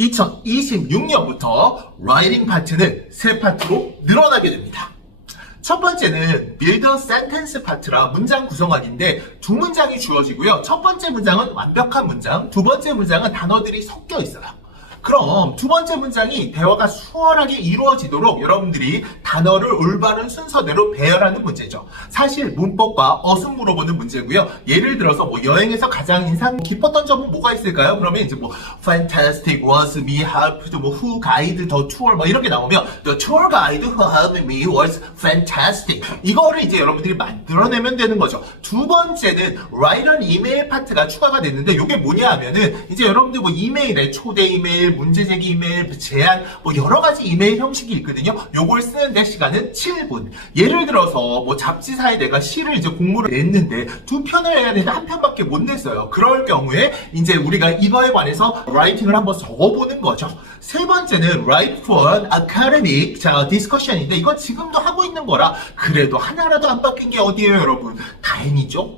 2026년부터 라이딩 파트는 세 파트로 늘어나게 됩니다. 첫 번째는 a sentence 파트라 문장 구성원인데 두 문장이 주어지고요. 첫 번째 문장은 완벽한 문장, 두 번째 문장은 단어들이 섞여 있어요. 그럼 두 번째 문장이 대화가 수월하게 이루어지도록 여러분들이 단어를 올바른 순서대로 배열하는 문제죠. 사실 문법과 어순 물어보는 문제고요. 예를 들어서 뭐 여행에서 가장 인상 깊었던 점은 뭐가 있을까요? 그러면 이제 뭐 fantastic was me helped 뭐 who guide the tour 뭐 이렇게 나오면 the tour guide who helped me was fantastic 이거를 이제 여러분들이 만들어내면 되는 거죠. 두 번째는 write an email 파트가 추가가 됐는데 이게 뭐냐 하면은 이제 여러분들 뭐 이메일에 초대 이메일, 문제 제기 이메일, 제안 뭐 여러 가지 이메일 형식이 있거든요. 요걸 쓰는데 시간은 7분. 예를 들어서 뭐 잡지사에 내가 시를 이제 공모를 냈는데 두 편을 해야 되는데 한 편밖에 못 냈어요. 그럴 경우에 이제 우리가 이거에 관해서 라이팅을 한번 적어보는 거죠. 세 번째는 write for an academic 자 discussion인데 이건 지금도 하고 있는 거라 그래도 하나라도 안 바뀐 게 어디예요, 여러분? 다행이죠.